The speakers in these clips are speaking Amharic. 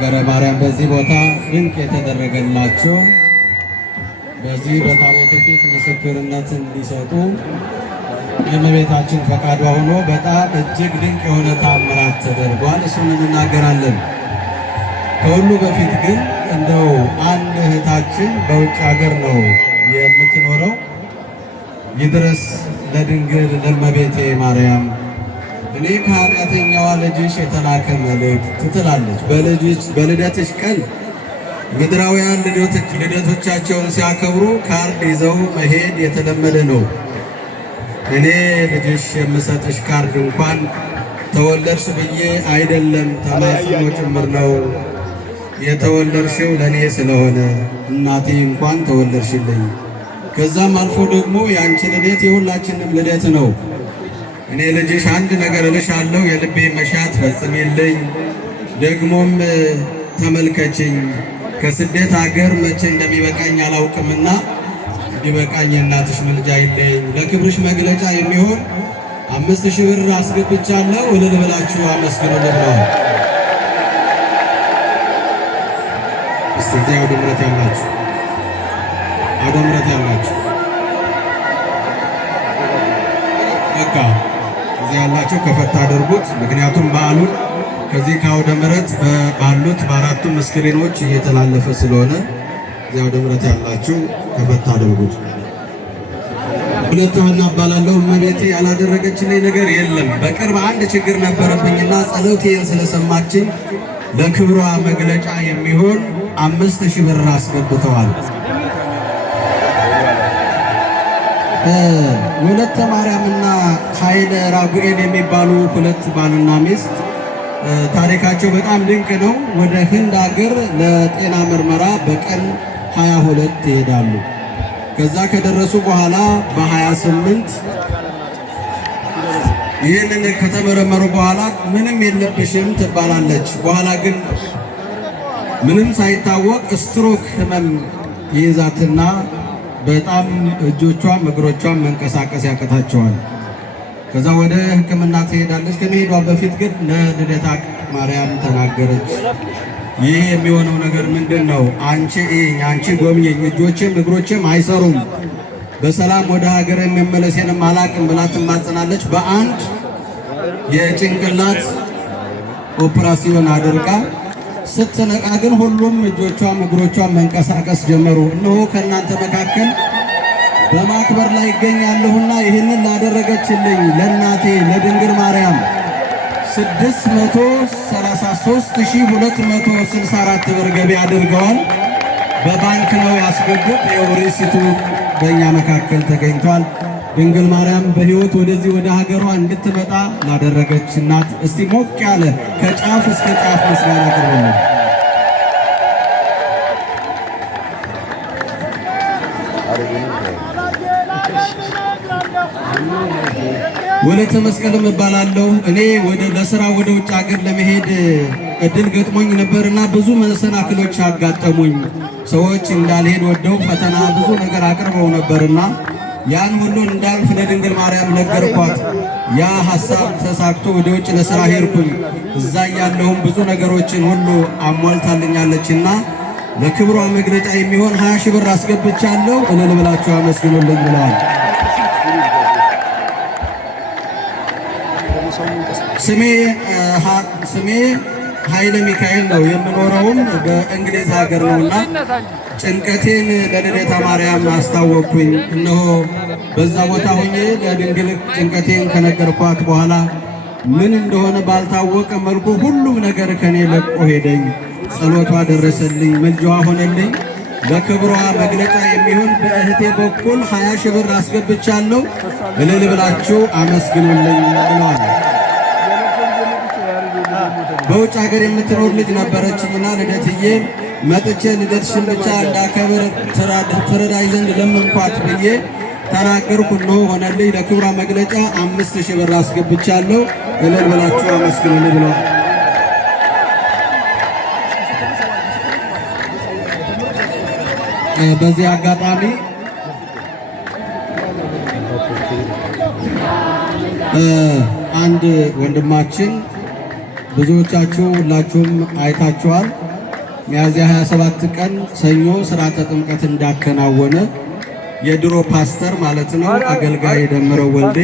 ነገረ ማርያም በዚህ ቦታ ድንቅ የተደረገላቸው በዚህ በታቦቱ ፊት ምስክርነት እንዲሰጡ የእመቤታችን ፈቃዷ ሆኖ በጣም እጅግ ድንቅ የሆነ ታምራት ተደርጓል። እሱን እንናገራለን። ከሁሉ በፊት ግን እንደው አንድ እህታችን በውጭ ሀገር ነው የምትኖረው። ይድረስ ለድንግል ለእመቤቴ ማርያም እኔ ከኃጢአተኛዋ ልጅሽ የተላከ መልእክት ትላለች። በልደትሽ ቀን ምድራውያን ልደቶቻቸውን ሲያከብሩ ካርድ ይዘው መሄድ የተለመደ ነው። እኔ ልጅሽ የምሰጥሽ ካርድ እንኳን ተወለድሽ ብዬ አይደለም ተማጽኖ ጭምር ነው። የተወለድሽው ለእኔ ስለሆነ እናቴ እንኳን ተወለድሽልኝ። ከዛም አልፎ ደግሞ የአንቺ ልደት የሁላችንም ልደት ነው። እኔ ልጅሽ አንድ ነገር እልሻለሁ፣ የልቤ መሻት ፈጽሚልኝ። ደግሞም ተመልከችኝ፣ ከስደት ሀገር መቼ እንደሚበቃኝ አላውቅምና እንዲበቃኝ የእናትሽ ምልጃ ይለኝ። ለክብርሽ መግለጫ የሚሆን 5000 ብር አስገብቻለሁ። እልል ብላችሁ አመስግኑ ብለዋል። እስቲ እዚያ አውደ ምሕረት ያላችሁ አውደ ምሕረት ያላችሁ በቃ እዚያ ያላችሁ ከፈታ አድርጉት። ምክንያቱም በዓሉን ከዚህ ከአውደ ምሕረት ባሉት በአራቱም ስክሪኖች እየተላለፈ ስለሆነ እዚያ አውደ ምሕረት ያላችሁ ከፈታ አድርጉት። ሁለት ሐና እባላለሁ። እመቤቴ ያላደረገችልኝ ነገር የለም። በቅርብ አንድ ችግር ነበረብኝና ጸሎቴን ስለሰማችኝ ለክብሯ መግለጫ የሚሆን 5000 ብር አስገብተዋል። ወለተ ማርያምና ኃይለ ራጉኤል የሚባሉ ሁለት ባልና ሚስት ታሪካቸው በጣም ድንቅ ነው። ወደ ህንድ ሀገር ለጤና ምርመራ በቀን 22 ይሄዳሉ። ከዛ ከደረሱ በኋላ በ28 ይህንን ከተመረመሩ በኋላ ምንም የለብሽም ትባላለች። በኋላ ግን ምንም ሳይታወቅ ስትሮክ ህመም ይይዛትና በጣም እጆቿም እግሮቿም መንቀሳቀስ ያቀታቸዋል። ከዛ ወደ ሕክምና ትሄዳለች። ከመሄዷ በፊት ግን ለልደታ ማርያም ተናገረች። ይህ የሚሆነው ነገር ምንድን ነው? አንቺ ጎብኘኝ፣ እጆችም እግሮችም አይሰሩም፣ በሰላም ወደ ሀገር የመመለሴንም አላቅም ብላ ትማጽናለች። በአንድ የጭንቅላት ኦፕራሲዮን አድርጋ ስትነቃ ግን ሁሉም እጆቿም እግሮቿም መንቀሳቀስ ጀመሩ። እነሆ ከእናንተ መካከል በማክበር ላይ ይገኛለሁና ይህንን ላደረገችልኝ ለእናቴ ለድንግል ማርያም 633264 ብር ገቢ አድርገዋል። በባንክ ነው ያስገቡት። የሪሲቱ በእኛ መካከል ተገኝቷል። ድንግል ማርያም በሕይወት ወደዚህ ወደ ሀገሯ እንድትመጣ ላደረገች እናት እስቲ ሞቅ ያለ ከጫፍ እስከ ጫፍ ምስጋና አቅርቡልን። ወለተ መስቀልም እባላለሁ። እኔ ለስራ ወደ ውጭ ሀገር ለመሄድ እድል ገጥሞኝ ነበርና ብዙ መሰናክሎች አጋጠሙኝ። ሰዎች እንዳልሄድ ወደው ፈተና ብዙ ነገር አቅርበው ነበርና ያን ሁሉ እንዳልፍ ለድንግል ማርያም ነገርኳት። ያ ሐሳብ ተሳክቶ ወደ ውጭ ለስራ ሄድኩኝ። እዛ ያለውም ብዙ ነገሮችን ሁሉ አሟልታልኛለችና ለክብሯ መግለጫ የሚሆን 20000 ብር አስገብቻለሁ። እልል ብላችሁ አመስግኑልኝ ብለዋል። ስሜ ኃይለ ሚካኤል ነው። የምኖረውም በእንግሊዝ ሀገር ነውና ጭንቀቴን ለልደታ ማርያም አስታወቅኩኝ። እነሆ በዛ ቦታ ሆኜ ለድንግል ጭንቀቴን ከነገርኳት በኋላ ምን እንደሆነ ባልታወቀ መልኩ ሁሉም ነገር ከኔ ለቆ ሄደኝ። ጸሎቷ ደረሰልኝ፣ ምልጃዋ ሆነልኝ። ለክብሯ መግለጫ የሚሆን በእህቴ በኩል 20000 ብር አስገብቻለሁ። እልል ብላችሁ አመስግኑልኝ ብለዋል። በውጭ ሀገር የምትኖር ልጅ ነበረችኝና ልደትዬ መጥቼ ልደትሽን ብቻ እንዳከብር ትረዳይ ዘንድ ለመንኳት ብዬ ተናገርኩ። ነው ሆነልኝ። ለክብሯ መግለጫ 5000 ብር አስገብቻለሁ። እልል ብላችሁ አመስግኑልኝ ብለዋል። በዚህ አጋጣሚ አንድ ወንድማችን ብዙዎቻችሁ ሁላችሁም አይታችኋል። ሚያዝያ 27 ቀን ሰኞ ሥርዓተ ጥምቀት እንዳከናወነ የድሮ ፓስተር ማለት ነው አገልጋይ ደምረው ወልዴ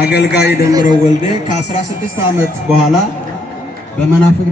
አገልጋይ ደምረው ወልዴ ከ16 ዓመት በኋላ በመናፍቅ